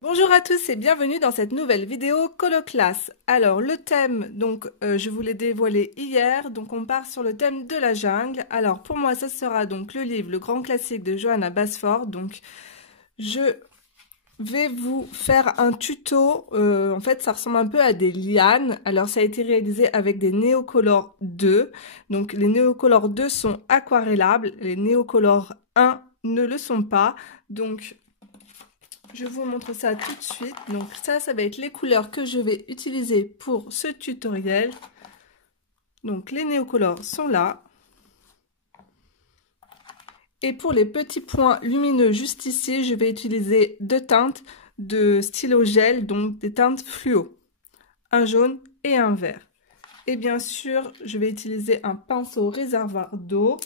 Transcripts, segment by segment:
Bonjour à tous et bienvenue dans cette nouvelle vidéo Coloclass. Alors le thème, je vous l'ai dévoilé hier, donc on part sur le thème de la jungle. Alors pour moi ça sera donc le livre Le Grand Classique de Johanna Basford. Donc je vais vous faire un tuto, en fait ça ressemble un peu à des lianes. Alors ça a été réalisé avec des Neocolor 2. Donc les Neocolor 2 sont aquarellables, les Neocolor 1 ne le sont pas. Donc je vous montre ça tout de suite. Donc ça va être les couleurs que je vais utiliser pour ce tutoriel. Donc les néocolores sont là. Et pour les petits points lumineux juste ici, je vais utiliser deux teintes de stylo gel, donc des teintes fluo. Un jaune et un vert. Et bien sûr, je vais utiliser un pinceau réservoir d'eau.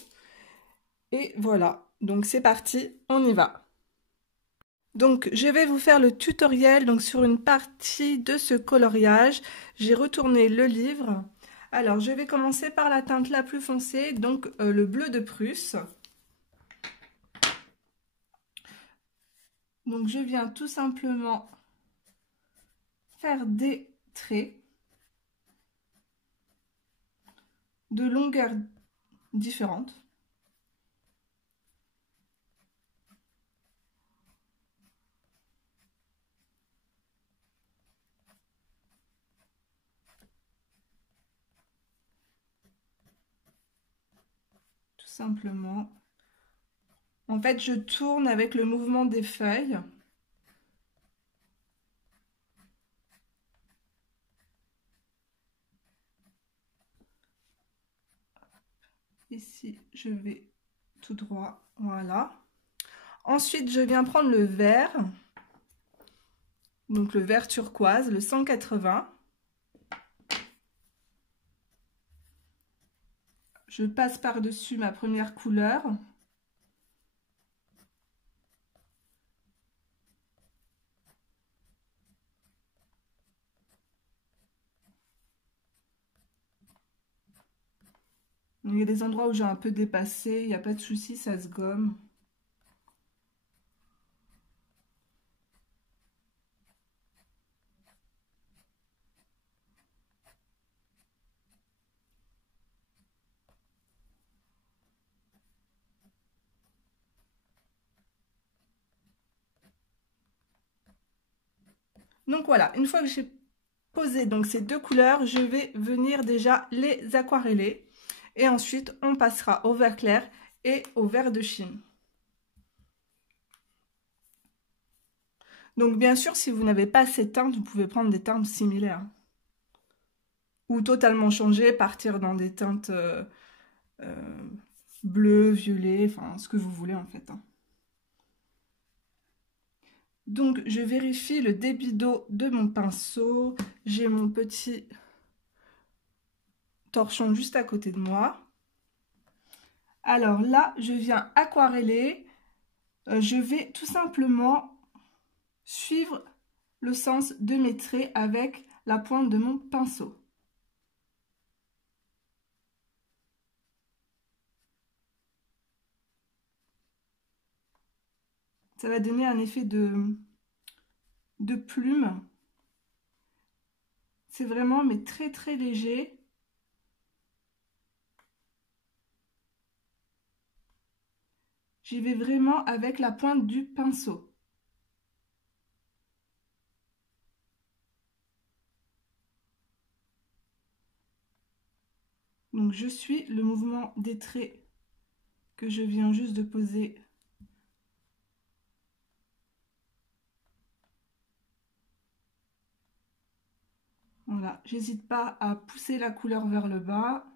Et voilà, donc c'est parti, on y va. Donc, je vais vous faire le tutoriel donc sur une partie de ce coloriage. J'ai retourné le livre. Alors, je vais commencer par la teinte la plus foncée, donc le bleu de Prusse. Donc, je viens tout simplement faire des traits de longueurs différentes. Tout simplement. En fait, je tourne avec le mouvement des feuilles. Ici, je vais tout droit. Voilà. Ensuite, je viens prendre le vert. Donc le vert turquoise, le 180. Je passe par-dessus ma première couleur. Il y a des endroits où j'ai un peu dépassé, il n'y a pas de souci, ça se gomme. Donc voilà, une fois que j'ai posé donc ces deux couleurs, je vais venir déjà les aquareller. Et ensuite, on passera au vert clair et au vert de Chine. Donc bien sûr, si vous n'avez pas ces teintes, vous pouvez prendre des teintes similaires. Ou totalement changer, partir dans des teintes bleues, violet, enfin ce que vous voulez en fait. Donc je vérifie le débit d'eau de mon pinceau. J'ai mon petit torchon juste à côté de moi. Alors là, je viens aquareller. Je vais tout simplement suivre le sens de mes traits avec la pointe de mon pinceau. Ça va donner un effet de plume. C'est vraiment mais très très léger. J'y vais vraiment avec la pointe du pinceau. Donc je suis le mouvement des traits que je viens juste de poser. Voilà, j'hésite pas à pousser la couleur vers le bas.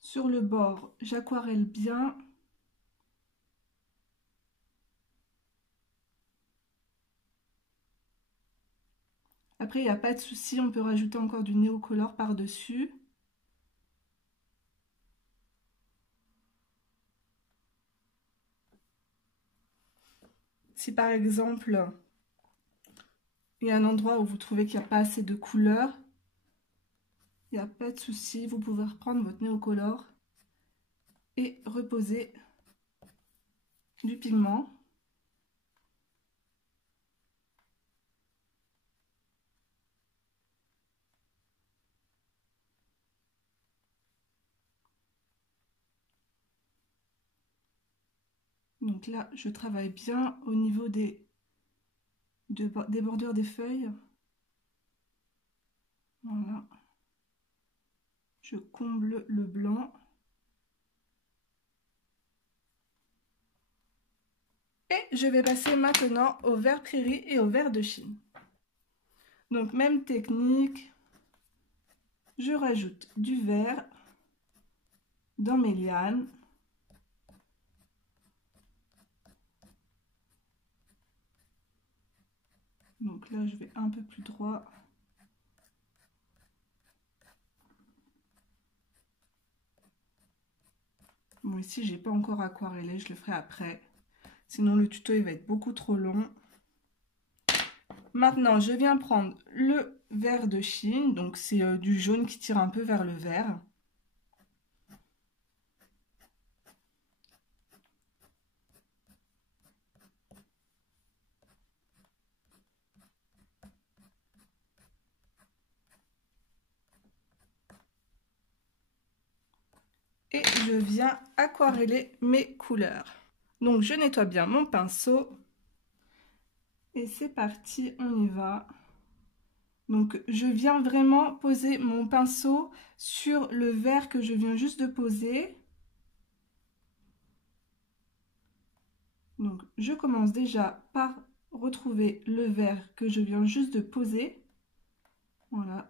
Sur le bord, j'aquarelle bien. Après, il n'y a pas de souci, on peut rajouter encore du néocolore par-dessus. Si par exemple, il y a un endroit où vous trouvez qu'il n'y a pas assez de couleur, il n'y a pas de souci, vous pouvez reprendre votre Neocolor et reposer du pigment. Donc là, je travaille bien au niveau des bordures des feuilles. Voilà. Je comble le blanc. Et je vais passer maintenant au vert prairie et au vert de Chine. Donc même technique, je rajoute du vert dans mes lianes. Donc là, je vais un peu plus droit. Bon, ici, j'ai pas encore aquarellé, je le ferai après. Sinon, le tuto, il va être beaucoup trop long. Maintenant, je viens prendre le vert de Chine. Donc, c'est du jaune qui tire un peu vers le vert. Et je viens aquareller mes couleurs. Donc, je nettoie bien mon pinceau. Et c'est parti, on y va. Donc, je viens vraiment poser mon pinceau sur le vert que je viens juste de poser. Donc, je commence déjà par retrouver le vert que je viens juste de poser. Voilà.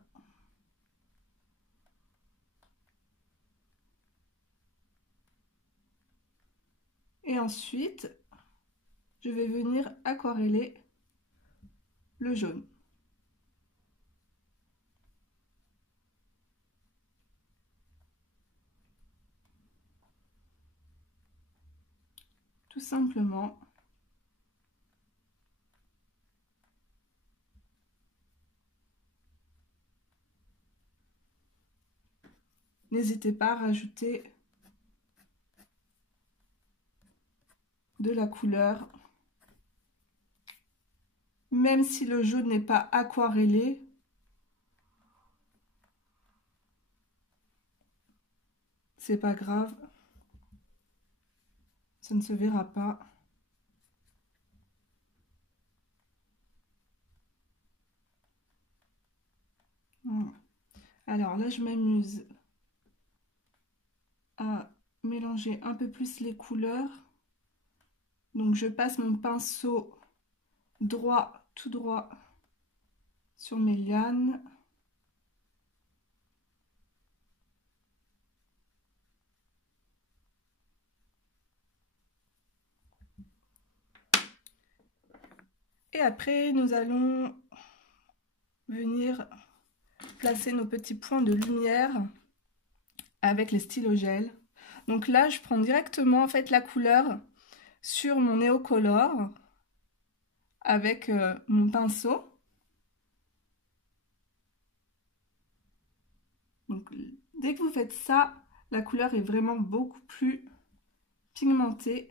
Et ensuite, je vais venir aquareller le jaune. Tout simplement. N'hésitez pas à rajouter de la couleur. Même si le jaune n'est pas aquarellé, c'est pas grave. Ça ne se verra pas. Voilà. Alors là, je m'amuse à mélanger un peu plus les couleurs. Donc je passe mon pinceau droit, tout droit sur mes lianes. Et après, nous allons venir placer nos petits points de lumière avec les stylos gel. Donc là, je prends directement en fait la couleur sur mon Neocolor avec mon pinceau. Donc dès que vous faites ça, la couleur est vraiment beaucoup plus pigmentée.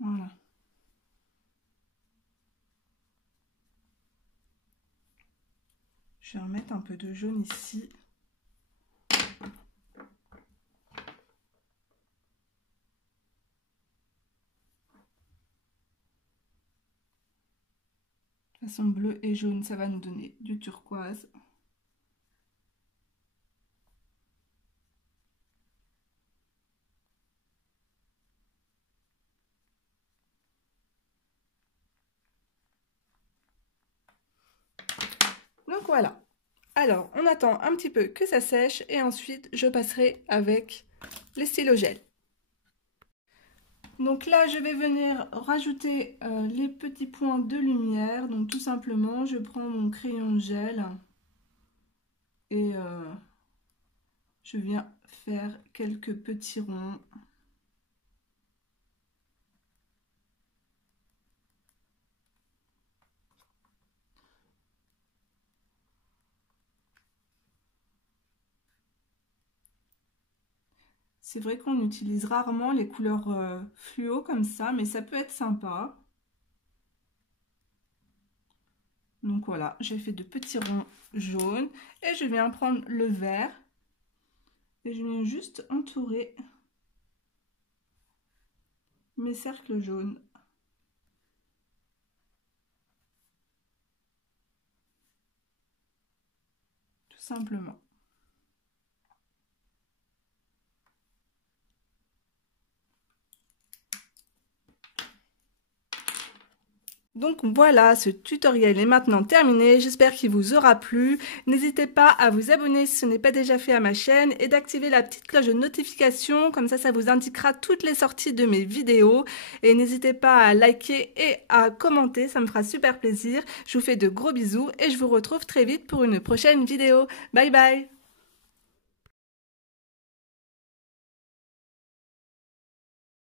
Voilà. Je vais remettre un peu de jaune ici. De toute façon, bleu et jaune, ça va nous donner du turquoise. Donc voilà. Alors, on attend un petit peu que ça sèche et ensuite je passerai avec les stylos gel. Donc là, je vais venir rajouter les petits points de lumière. Donc tout simplement, je prends mon crayon gel et je viens faire quelques petits ronds. C'est vrai qu'on utilise rarement les couleurs fluo comme ça, mais ça peut être sympa. Donc voilà, j'ai fait de petits ronds jaunes et je viens prendre le vert et je viens juste entourer mes cercles jaunes. Tout simplement. Donc voilà, ce tutoriel est maintenant terminé, j'espère qu'il vous aura plu. N'hésitez pas à vous abonner si ce n'est pas déjà fait à ma chaîne et d'activer la petite cloche de notification, comme ça vous indiquera toutes les sorties de mes vidéos. Et n'hésitez pas à liker et à commenter, ça me fera super plaisir. Je vous fais de gros bisous et je vous retrouve très vite pour une prochaine vidéo. Bye bye!